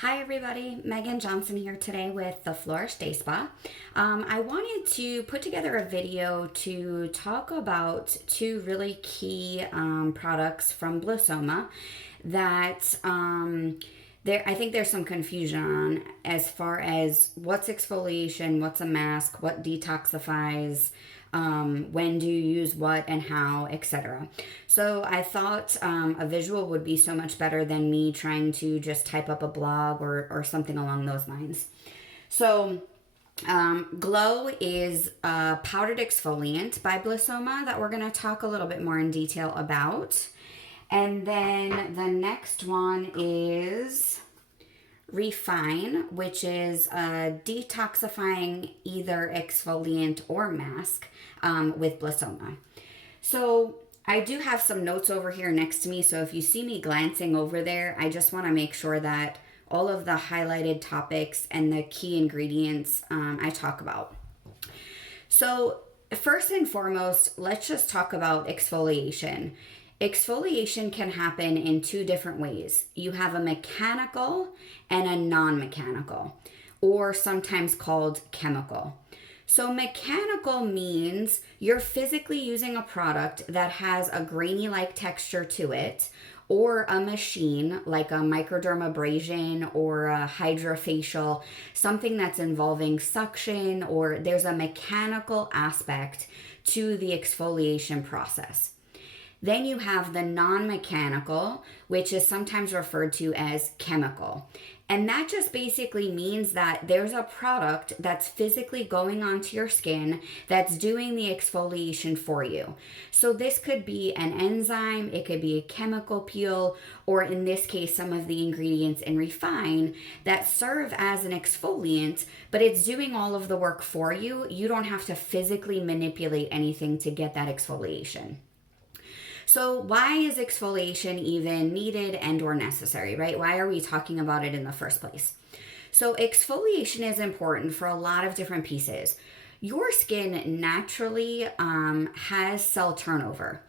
Hi everybody, Megan Johnson here today with the Flourish Day Spa. I wanted to put together a video to talk about two really key products from Blissoma that I think there's some confusion on as far as what's exfoliation, what's a mask, what detoxifies, when do you use what and how, etc. So I thought a visual would be so much better than me trying to just type up a blog or something along those lines. So Glow is a powdered exfoliant by Blissoma that we're going to talk a little bit more in detail about. And then the next one is Refine, which is a detoxifying either exfoliant or mask with Blissoma. So I do have some notes over here next to me, so if you see me glancing over there, I just want to make sure that all of the highlighted topics and the key ingredients I talk about. So first and foremost, let's just talk about exfoliation. Exfoliation can happen in two different ways. You have a mechanical and a non-mechanical, or sometimes called chemical. So mechanical means you're physically using a product that has a grainy-like texture to it, or a machine like a microdermabrasion or a hydrofacial, something that's involving suction, or there's a mechanical aspect to the exfoliation process. Then you have the non-mechanical, which is sometimes referred to as chemical. And that just basically means that there's a product that's physically going onto your skin that's doing the exfoliation for you. So this could be an enzyme, it could be a chemical peel, or in this case, some of the ingredients in Refine that serve as an exfoliant, but it's doing all of the work for you. You don't have to physically manipulate anything to get that exfoliation. So why is exfoliation even needed and or necessary, right? Why are we talking about it in the first place? So exfoliation is important for a lot of different pieces. Your skin naturally has cell turnover,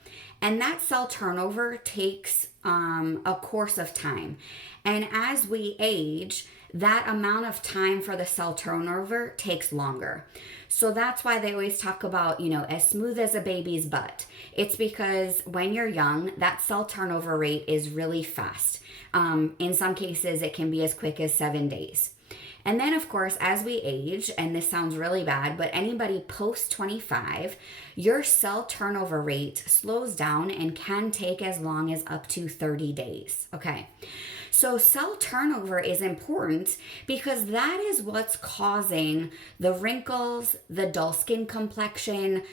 and that cell turnover takes a course of time. And as we age, that amount of time for the cell turnover takes longer. So that's why they always talk about, as smooth as a baby's butt. It's because when you're young, that cell turnover rate is really fast. In some cases, it can be as quick as 7 days. And then, of course, as we age, and this sounds really bad, but anybody post 25, your cell turnover rate slows down and can take as long as up to 30 days. Okay. So cell turnover is important because that is what's causing the wrinkles, the dull skin complexion,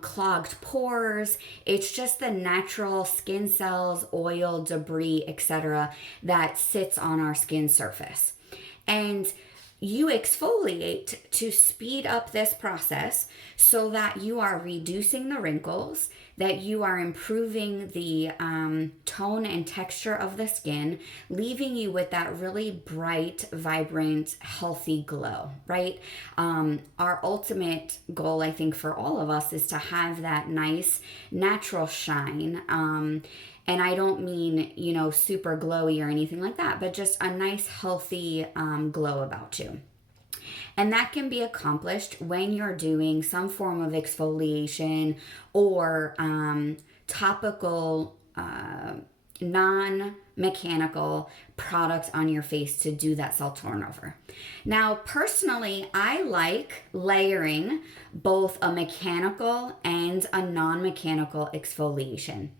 clogged pores. It's just the natural skin cells, oil, debris, etc. that sits on our skin surface. And you exfoliate to speed up this process so that you are reducing the wrinkles, that you are improving the tone and texture of the skin, leaving you with that really bright, vibrant, healthy glow, right? Our ultimate goal, I think, for all of us is to have that nice, natural shine. And I don't mean, super glowy or anything like that, but just a nice, healthy glow about you. And that can be accomplished when you're doing some form of exfoliation or topical, non-mechanical products on your face to do that cell turnover. Now, personally, I like layering both a mechanical and a non-mechanical exfoliation.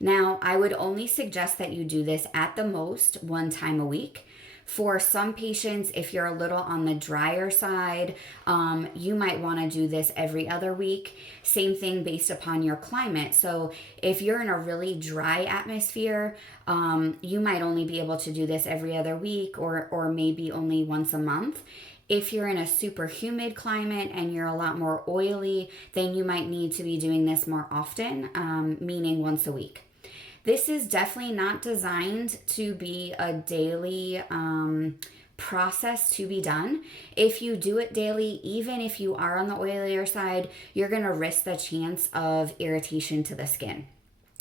Now, I would only suggest that you do this at the most 1 time a week. For some patients, if you're a little on the drier side, you might want to do this every other week. Same thing based upon your climate. So if you're in a really dry atmosphere, you might only be able to do this every other week or maybe only once a month. If you're in a super humid climate and you're a lot more oily, then you might need to be doing this more often, meaning once a week. This is definitely not designed to be a daily process to be done. If you do it daily, even if you are on the oilier side, you're going to risk the chance of irritation to the skin.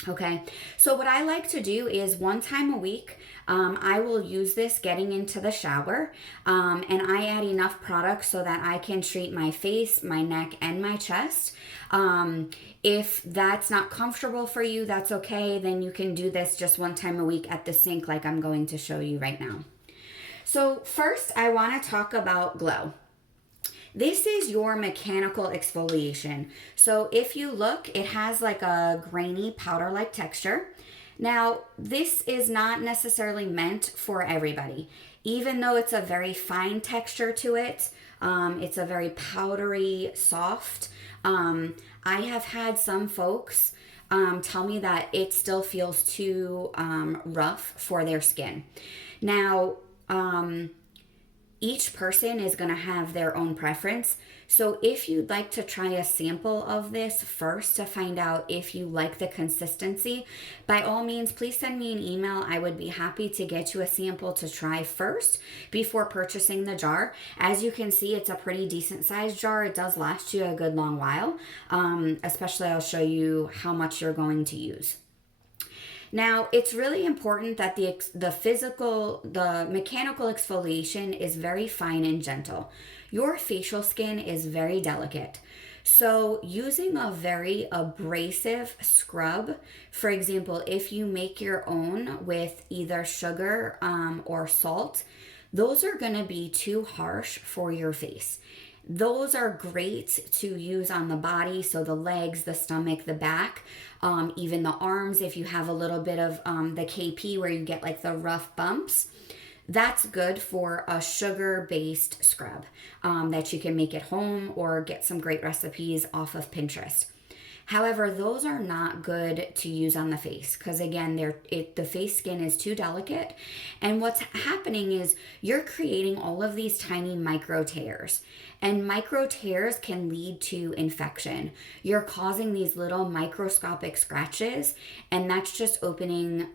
Okay, so what I like to do is one time a week, I will use this getting into the shower, and I add enough product so that I can treat my face, my neck, and my chest. If that's not comfortable for you, that's okay. Then you can do this just one time a week at the sink like I'm going to show you right now. So first, I want to talk about glow. This is your mechanical exfoliation. So if you look, it has like a grainy powder-like texture. Now, this is not necessarily meant for everybody. Even though it's a very fine texture to it, it's a very powdery, soft. I have had some folks tell me that it still feels too rough for their skin. Now, each person is going to have their own preference. So if you'd like to try a sample of this first to find out if you like the consistency, by all means, please send me an email. I would be happy to get you a sample to try first before purchasing the jar. As you can see, it's a pretty decent sized jar. It does last you a good long while. Especially I'll show you how much you're going to use. Now, it's really important that the mechanical exfoliation is very fine and gentle. Your facial skin is very delicate. So using a very abrasive scrub, for example, if you make your own with either sugar or salt, those are going to be too harsh for your face. Those are great to use on the body, so the legs, the stomach, the back, even the arms. If you have a little bit of the KP where you get like the rough bumps, that's good for a sugar-based scrub that you can make at home or get some great recipes off of Pinterest. However, those are not good to use on the face because, again, the face skin is too delicate. And what's happening is you're creating all of these tiny micro tears. And micro tears can lead to infection. You're causing these little microscopic scratches, and that's just opening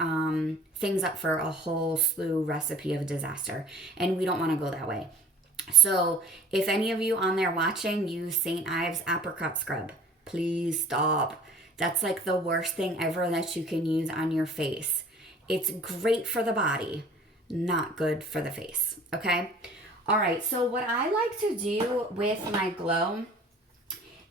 things up for a whole slew recipe of disaster. And we don't want to go that way. So if any of you on there watching use St. Ives apricot scrub, please stop. That's like the worst thing ever that you can use on your face. It's great for the body, not good for the face, okay? All right, so what I like to do with my glow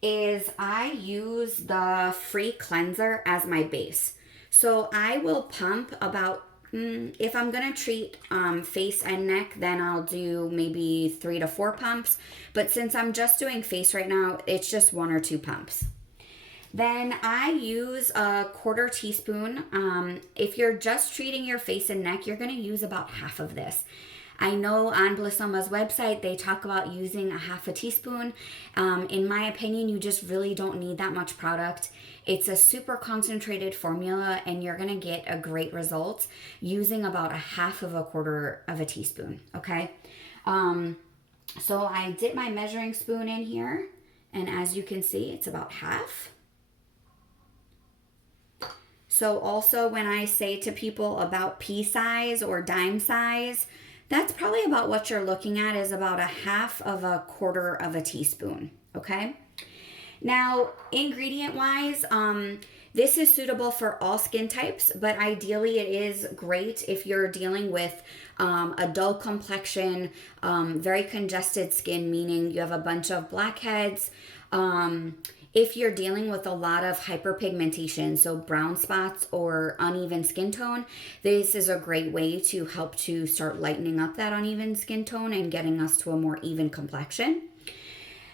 is I use the Free Cleanser as my base. So I will pump about, if I'm gonna treat face and neck, then I'll do maybe 3 to 4 pumps. But since I'm just doing face right now, it's just 1 or 2 pumps. Then I use a 1/4 teaspoon. If you're just treating your face and neck, you're gonna use about half of this. I know on Blissoma's website, they talk about using a 1/2 teaspoon. In my opinion, you just really don't need that much product. It's a super concentrated formula and you're gonna get a great result using about 1/2 teaspoon, okay? So I dip my measuring spoon in here, and as you can see, it's about half. So also when I say to people about pea size or dime size, that's probably about what you're looking at, is about 1/4 teaspoon, okay? Now, ingredient-wise, this is suitable for all skin types, but ideally it is great if you're dealing with a dull complexion, very congested skin, meaning you have a bunch of blackheads. If you're dealing with a lot of hyperpigmentation, so brown spots or uneven skin tone, this is a great way to help to start lightening up that uneven skin tone and getting us to a more even complexion.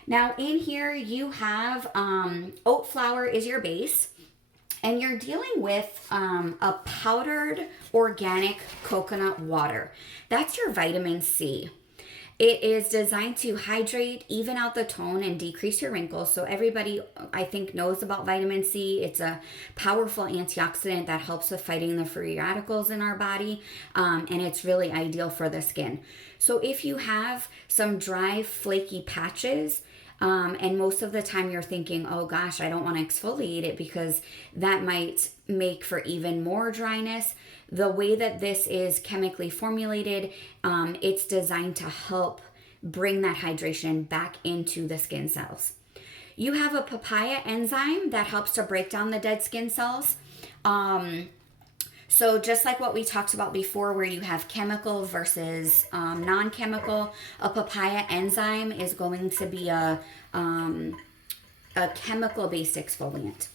Now in here you have oat flour is your base, and you're dealing with a powdered organic coconut water. That's your vitamin C. It is designed to hydrate, even out the tone, and decrease your wrinkles. So everybody, I think, knows about vitamin C. It's a powerful antioxidant that helps with fighting the free radicals in our body, and it's really ideal for the skin. So if you have some dry, flaky patches, and most of the time you're thinking, oh gosh, I don't want to exfoliate it because that might make for even more dryness. The way that this is chemically formulated, it's designed to help bring that hydration back into the skin cells. You have a papaya enzyme that helps to break down the dead skin cells. So just like what we talked about before, where you have chemical versus non-chemical, a papaya enzyme is going to be a chemical-based exfoliant.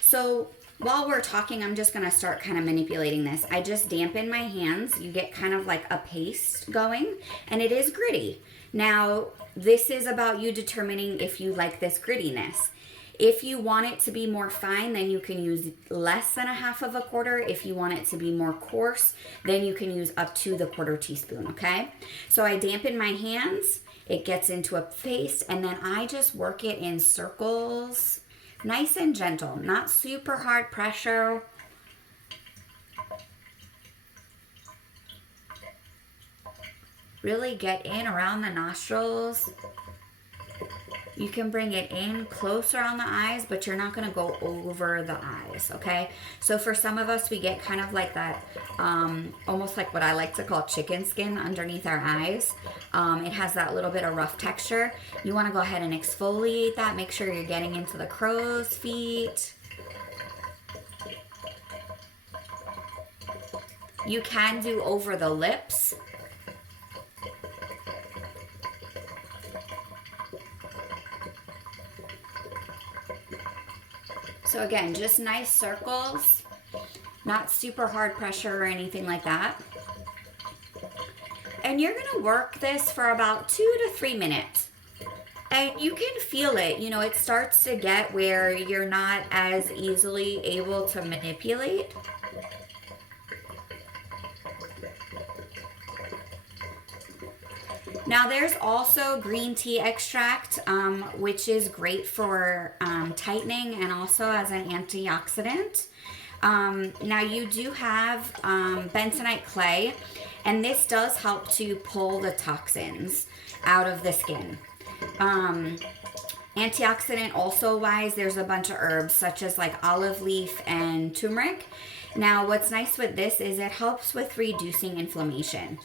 So while we're talking, I'm just going to start kind of manipulating this. I just dampen my hands. You get kind of like a paste going, and it is gritty. Now, this is about you determining if you like this grittiness. If you want it to be more fine, then you can use less than a half of a quarter. If you want it to be more coarse, then you can use up to the quarter teaspoon, okay? So I dampen my hands. It gets into a paste, and then I just work it in circles, nice and gentle, not super hard pressure. Really get in around the nostrils. You can bring it in closer on the eyes, but you're not going to go over the eyes, okay? So for some of us, we get kind of like that, almost like what I like to call chicken skin underneath our eyes. It has that little bit of rough texture. You want to go ahead and exfoliate that. Make sure you're getting into the crow's feet. You can do over the lips. So again, just nice circles, not super hard pressure or anything like that. And you're gonna work this for about 2 to 3 minutes. And you can feel it, you know, it starts to get where you're not as easily able to manipulate. Now there's also green tea extract, which is great for tightening and also as an antioxidant. Now you do have bentonite clay, and this does help to pull the toxins out of the skin. Antioxidant also wise, there's a bunch of herbs such as like olive leaf and turmeric. Now what's nice with this is it helps with reducing inflammation.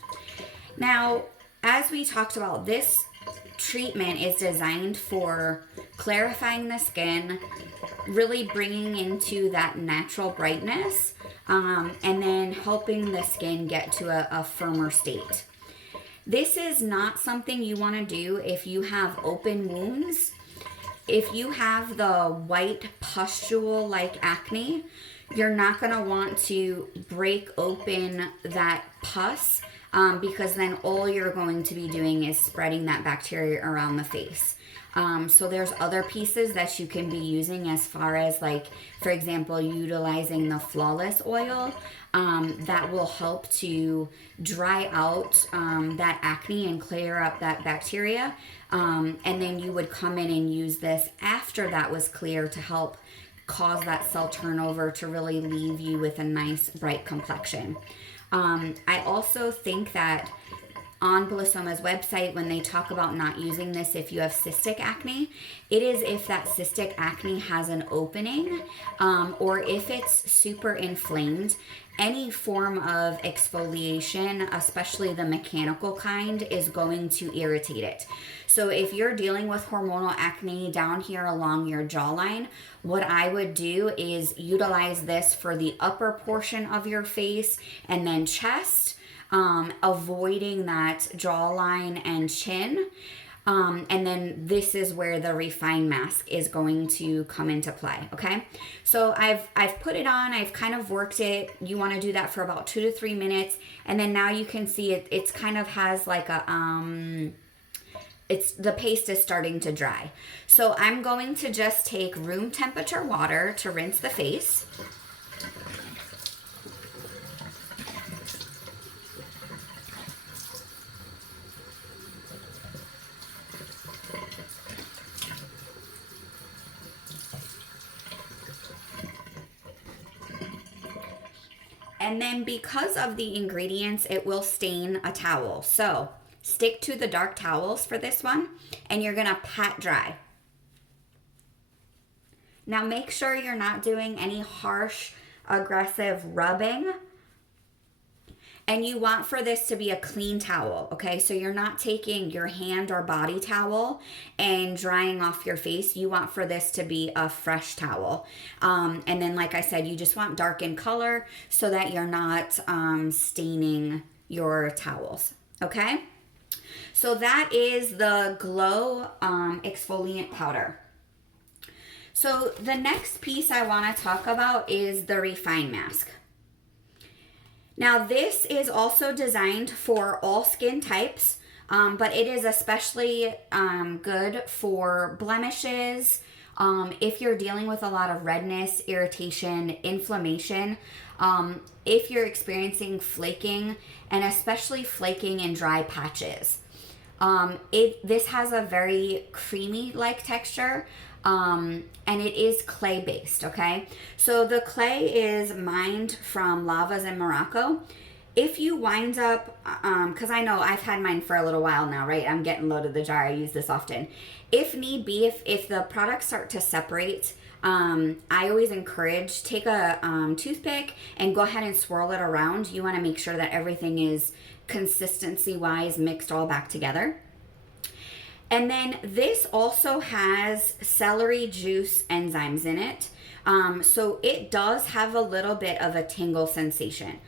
Now, as we talked about, this treatment is designed for clarifying the skin, really bringing into that natural brightness, and then helping the skin get to a firmer state. This is not something you want to do if you have open wounds. If you have the white pustule-like acne, you're not going to want to break open that pus, because then all you're going to be doing is spreading that bacteria around the face. So there's other pieces that you can be using as far as like, for example, utilizing the flawless oil that will help to dry out that acne and clear up that bacteria. And then you would come in and use this after that was clear to help cause that cell turnover to really leave you with a nice bright complexion. I also think that on Blissoma's website, when they talk about not using this if you have cystic acne, it is if that cystic acne has an opening, or if it's super inflamed. Any form of exfoliation, especially the mechanical kind, is going to irritate it. So if you're dealing with hormonal acne down here along your jawline, what I would do is utilize this for the upper portion of your face and then chest, avoiding that jawline and chin. And then this is where the refined mask is going to come into play, okay? So I've put it on, I've kind of worked it. You want to do that for about 2 to 3 minutes, and then now you can see it's kind of has like a the paste is starting to dry. So I'm going to just take room temperature water to rinse the face. And then because of the ingredients, it will stain a towel. So stick to the dark towels for this one, and you're gonna pat dry. Now make sure you're not doing any harsh, aggressive rubbing. And you want for this to be a clean towel, okay? So you're not taking your hand or body towel and drying off your face. You want for this to be a fresh towel. And then, like I said, you just want dark in color so that you're not staining your towels, okay? So that is the Glow exfoliant powder. So the next piece I want to talk about is the Refine Mask. Now this is also designed for all skin types, but it is especially good for blemishes, if you're dealing with a lot of redness, irritation, inflammation, if you're experiencing flaking, and especially flaking in dry patches. This has a very creamy-like texture, and it is clay-based, okay? So the clay is mined from lavas in Morocco. If you wind up, because I know I've had mine for a little while now, right? I'm getting low to the jar. I use this often. If need be, if the products start to separate, I always encourage, take a toothpick and go ahead and swirl it around. You want to make sure that everything is consistency-wise mixed all back together. And then this also has celery juice enzymes in it. So it does have a little bit of a tingle sensation.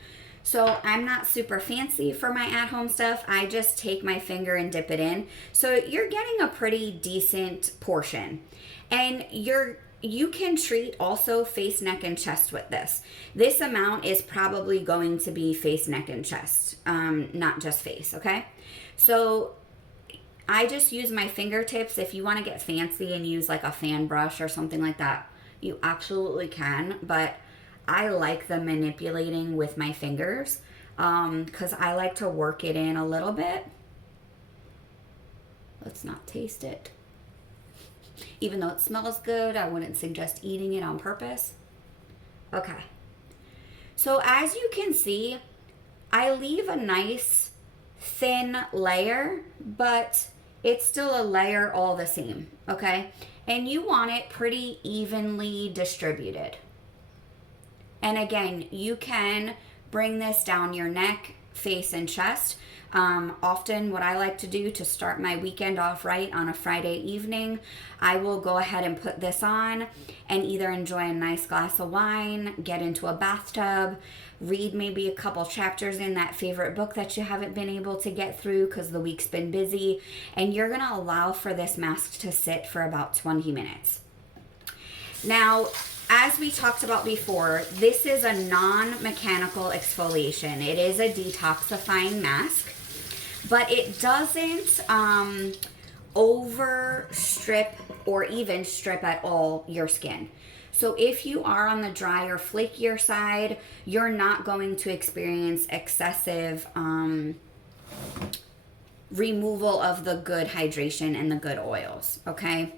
So I'm not super fancy for my at-home stuff. I just take my finger and dip it in. So you're getting a pretty decent portion. And you can treat also face, neck, and chest with this. This amount is probably going to be face, neck, and chest, not just face, okay? So I just use my fingertips. If you want to get fancy and use like a fan brush or something like that, you absolutely can. But I like the manipulating with my fingers because I like to work it in a little bit. Let's not taste it. Even though it smells good, I wouldn't suggest eating it on purpose. Okay. So as you can see, I leave a nice thin layer, but it's still a layer all the same, okay? And you want it pretty evenly distributed. And again, you can bring this down your neck, face, and chest. Often what I like to do to start my weekend off right on a Friday evening, I will go ahead and put this on and either enjoy a nice glass of wine, get into a bathtub, read maybe a couple chapters in that favorite book that you haven't been able to get through because the week's been busy, and you're going to allow for this mask to sit for about 20 minutes. Now, as we talked about before, this is a non-mechanical exfoliation. It is a detoxifying mask, but it doesn't overstrip or even strip at all your skin. So if you are on the dry or flakier side, you're not going to experience excessive removal of the good hydration and the good oils, okay?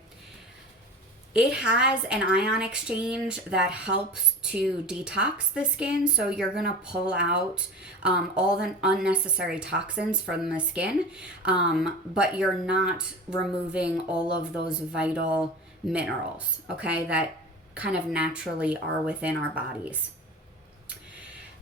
It has an ion exchange that helps to detox the skin. So you're going to pull out all the unnecessary toxins from the skin, but you're not removing all of those vital minerals, okay, that kind of naturally are within our bodies.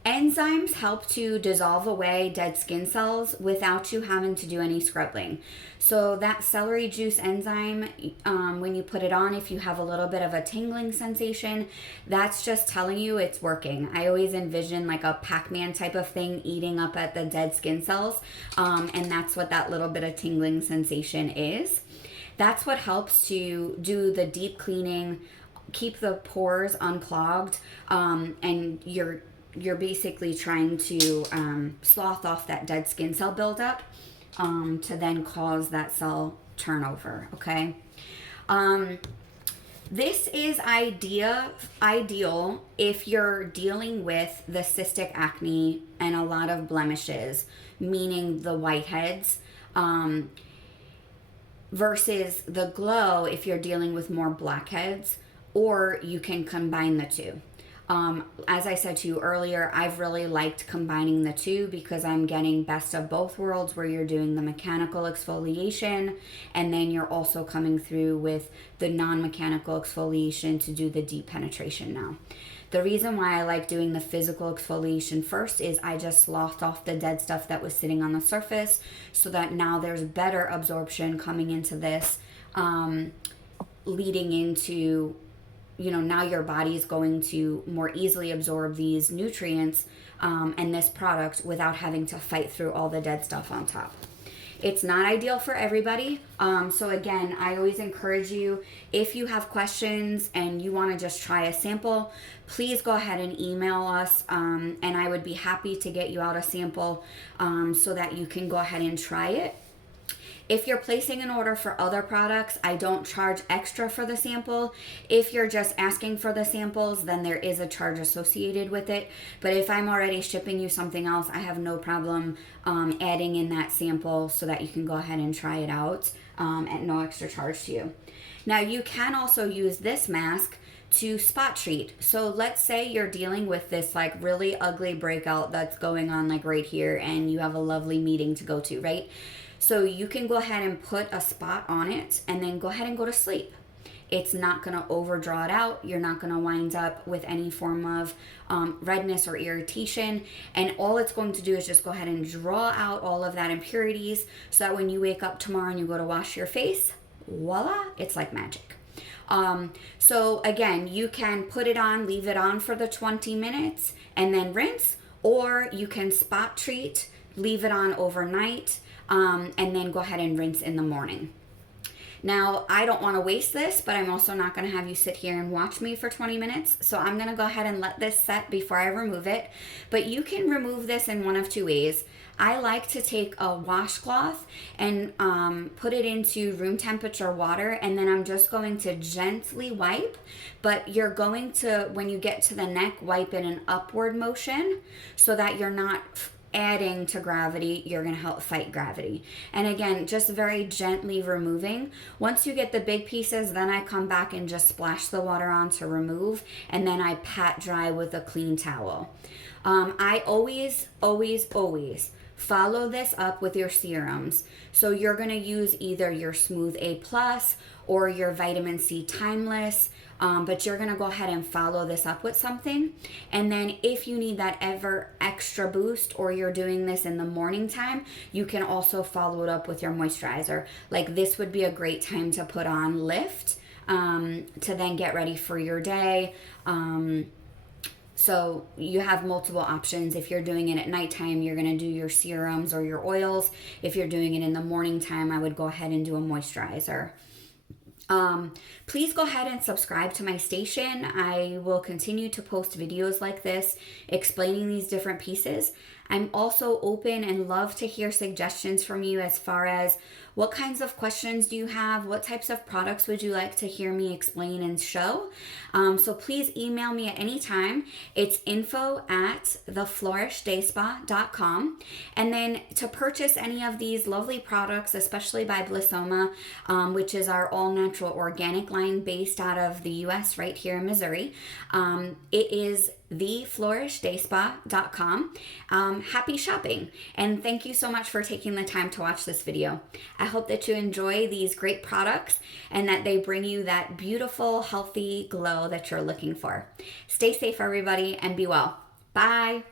Enzymes help to dissolve away dead skin cells without you having to do any scrubbing. So that celery juice enzyme, when you put it on, if you have a little bit of a tingling sensation, that's just telling you it's working. I always envision like a Pac-Man type of thing eating up at the dead skin cells, and that's what that little bit of tingling sensation is. That's what helps to do the deep cleaning, keep the pores unclogged, and you're basically trying to slough off that dead skin cell buildup to then cause that cell turnover, okay? This is ideal if you're dealing with the cystic acne and a lot of blemishes, meaning the whiteheads, versus the Glow if you're dealing with more blackheads, or you can combine the two. As I said to you earlier, I've really liked combining the two because I'm getting best of both worlds, where you're doing the mechanical exfoliation and then you're also coming through with the non-mechanical exfoliation to do the deep penetration now. The reason why I like doing the physical exfoliation first is I just sloughed off the dead stuff that was sitting on the surface, so that now there's better absorption coming into this, leading into, now your body is going to more easily absorb these nutrients and this product without having to fight through all the dead stuff on top. It's not ideal for everybody. So again, I always encourage you, if you have questions and you want to just try a sample, please go ahead and email us, and I would be happy to get you out a sample so that you can go ahead and try it. If you're placing an order for other products, I don't charge extra for the sample. If you're just asking for the samples, then there is a charge associated with it. But if I'm already shipping you something else, I have no problem adding in that sample so that you can go ahead and try it out at no extra charge to you. Now, you can also use this mask to spot treat. So let's say you're dealing with this like really ugly breakout that's going on like right here, and you have a lovely meeting to go to, right? So you can go ahead and put a spot on it and then go ahead and go to sleep. It's not going to overdraw it out. You're not going to wind up with any form of redness or irritation. And all it's going to do is just go ahead and draw out all of that impurities, so that when you wake up tomorrow and you go to wash your face, voila, it's like magic. So again, you can put it on, leave it on for the 20 minutes and then rinse, or you can spot treat, leave it on overnight, and then go ahead and rinse in the morning. Now, I don't want to waste this, but I'm also not going to have you sit here and watch me for 20 minutes. So I'm going to go ahead and let this set before I remove it. But you can remove this in one of two ways. I like to take a washcloth and put it into room temperature water, and then I'm just going to gently wipe. But you're going to, when you get to the neck, wipe in an upward motion so that you're not adding to gravity. You're going to help fight gravity. And again, just very gently removing. Once you get the big pieces, then I come back and just splash the water on to remove, and then I pat dry with a clean towel. I always follow this up with your serums. So you're going to use either your Smooth A Plus or your Vitamin C Timeless, but you're going to go ahead and follow this up with something. And then if you need that ever extra boost, or you're doing this in the morning time, you can also follow it up with your moisturizer. Like this would be a great time to put on Lift to then get ready for your day. So you have multiple options. If you're doing it at nighttime, you're going to do your serums or your oils. If you're doing it in the morning time, I would go ahead and do a moisturizer. Please go ahead and subscribe to my station. I will continue to post videos like this explaining these different pieces. I'm also open and love to hear suggestions from you as far as what kinds of questions do you have? What types of products would you like to hear me explain and show? So please email me at any time. It's info@theflourishdayspa.com. And then to purchase any of these lovely products, especially by Blissoma, which is our all-natural organic line based out of the US right here in Missouri, it is theflourishdayspa.com. Happy shopping, and thank you so much for taking the time to watch this video. I hope that you enjoy these great products and that they bring you that beautiful, healthy glow that you're looking for. Stay safe, everybody, and be well. Bye.